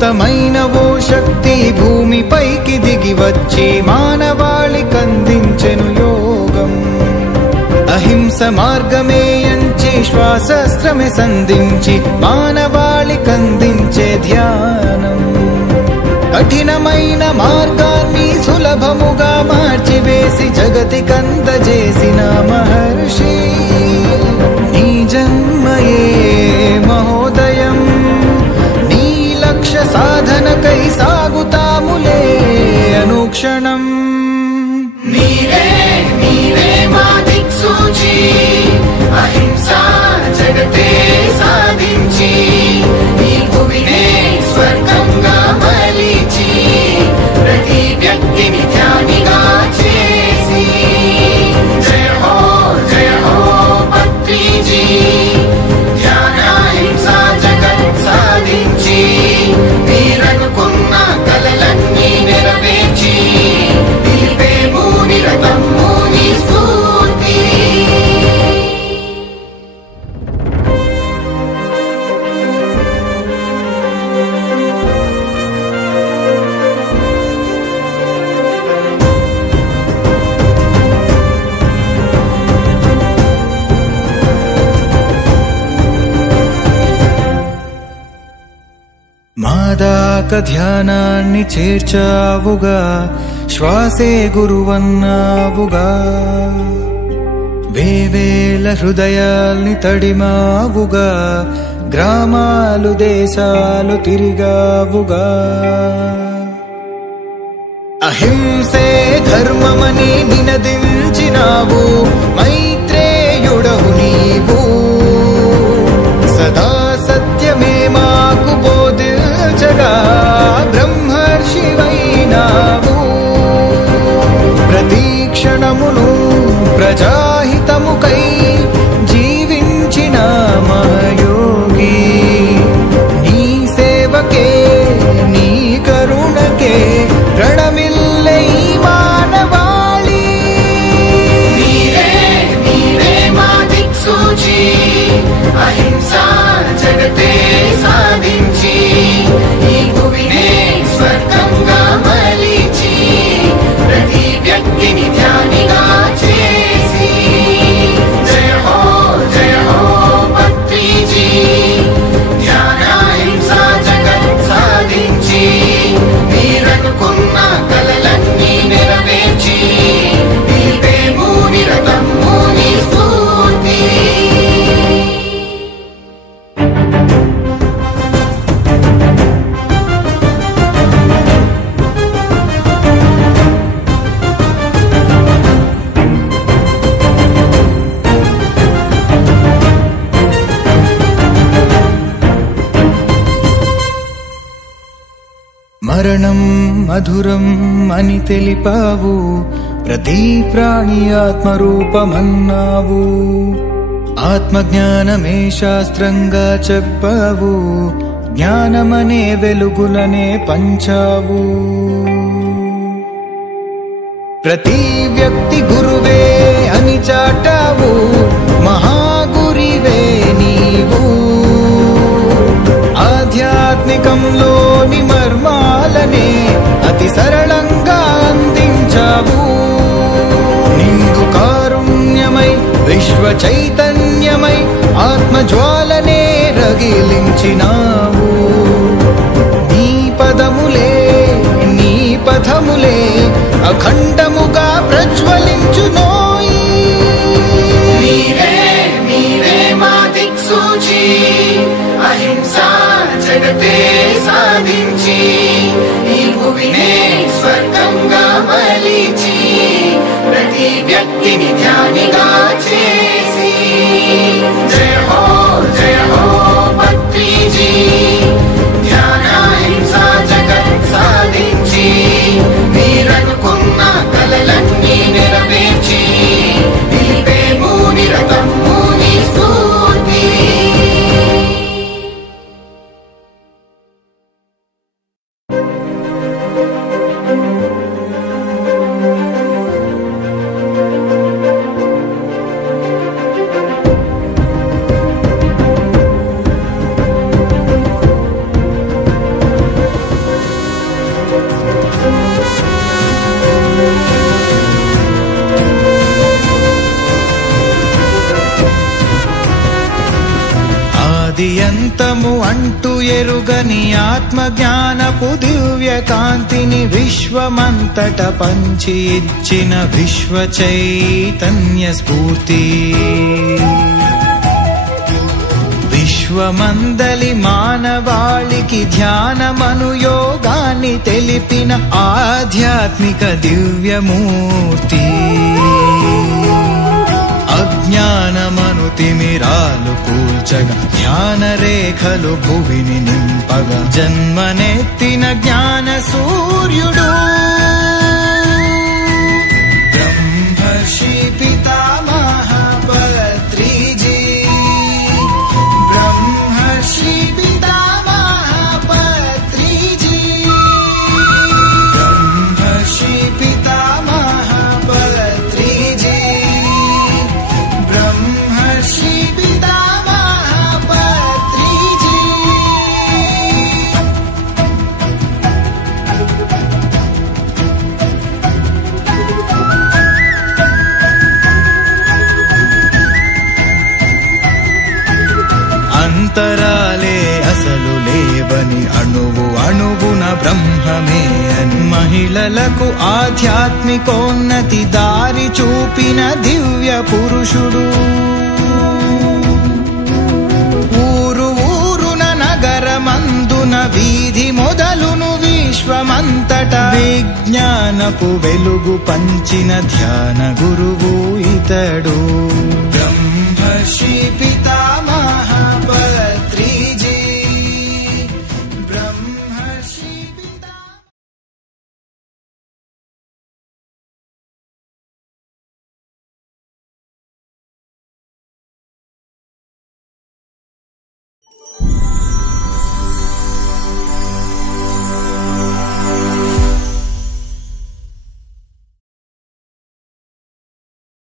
అనంతమైన ఓ శక్తి భూమిపైకి దిగి వచ్చి మానవాళికందించెను యోగం. అహింస మార్గమే ఎంచి శ్వాసస్త్రమే సంధించి మానవాళికందించే ధ్యానం. కఠినమైన మార్గాన్ని సులభముగా మార్చివేసి జగతికందజేసిన మహర్షి. నీ జన్మయే మహోదయం, నీ లక్ష్య సాధనకై సాగుతాములే అనుక్షణం. నీరే నీరే మా దిక్సూచి, అహింసా జగతే సాధించి ఈ భువినే స్వర్గంగా మలిచి ప్రతి వ్యక్తిని ధ్యానిగా చేసి. జయ హో పత్రిజీ, ధ్యానాహింసా జగత్ సాధించి మీరనుకున్న కలలన్నీ నెరవేర్చి నిలిపేము నిరతము నీ స్ఫూర్తి. మాదాక ధ్యానాన్ని చేర్చావుగా, శ్వాసే గురువన్నావుగా. వేవేల హృదయాల్ని తడిమావుగా, గ్రామాలు దేశాలు తిరిగావుగా. అహింసే ధర్మమని నినదించినావు, మైత్రేయుడవు నీవు. సదా సత్యమే మాకు బోధించగా బ్రహ్మర్షివైనావు. ప్రతి క్షణమును ప్రజాహితముకై జీవించిన మహయోగి. నీ సేవకే నీ కరుణకే ప్రణమిల్లే ఈ మానవాళి. నీరే నీరే మా దిక్సూచి, అహింసా జగతే సాధించి ఈ భువినే స్వర్గంగా మలిచి ప్రతి వ్యక్తిని ధ్యానిగా చేసి. జయ హో పత్రిజీ, ధ్యానాహింసా జగత్ సాధించి మీరనుకున్న కలలన్నీ నెరవేర్చి నిలిపేము నిరతము నీ స్ఫూర్తి. మరణం మధురం అని తెలిపావు, ప్రతి ప్రాణి ఆత్మరూపమన్నావు. ఆత్మజ్ఞానమే శాస్త్రంగా చెప్పావు, జ్ఞానమనే వెలుగులనే పంచావు. ప్రతి వ్యక్తి గురువే అని చాటావు, మహాగురివే నీవు. ఆధ్యాత్మికంలోని మర్మాలనే అతి సరళంగా అందించావు. నిండు కారుణ్యమై విశ్వ చైతన్యమై ఆత్మజ్వాలనే రగిలించినావు. నీ పదములే నీ పథములే అఖండముగా ప్రజ్వలించునోయి. నీరే నీరే మా దిక్సూచి, అహింసా జగతే సాధించి ఈ భువినే స్వర్గంగా మలిచి ప్రతి వ్యక్తిని ధ్యానిగా చేసి. జయ హో పత్రిజీ, ధ్యానాహింసా జగత్ సాధించి మీరనుకున్న అంటూ ఎరుగని ఆత్మజ్ఞానపు దివ్య కాంతిని విశ్వమంతట పంచి ఇచ్చిన విశ్వ చైతన్య స్ఫూర్తి. విశ్వమందలి మానవాళికి ధ్యానమను యోగాన్ని తెలిపిన ఆధ్యాత్మిక దివ్యమూర్తి. అజ్ఞానమను తిమిరాలు కూల్చగా జ్ఞాన రేఖలు భువిని నింపగా జన్మనెత్తిన జ్ఞాన సూర్యుడు బ్రహ్మర్షి పితామహ పత్రిజీ. బ్రహ్మర్షి పితామహ పత్రిజీ. బ్రహ్మర్షి పితామహ పత్రిజీ. బ్రహ్మర్షి పితామహ పత్రిజీ. అంతరాలే అసలు లేవని అణువు అణువున బ్రహ్మమే అని మహిళలకు ఆధ్యాత్మికోన్నతి దారి చూపిన దివ్య పురుషుడు. ఊరు ఊరున నగరమందున వీధి మొదలును విశ్వమంతట విజ్ఞానపు వెలుగు పంచిన ధ్యాన గురువు ఇతడు. బ్రహ్మర్షి పిత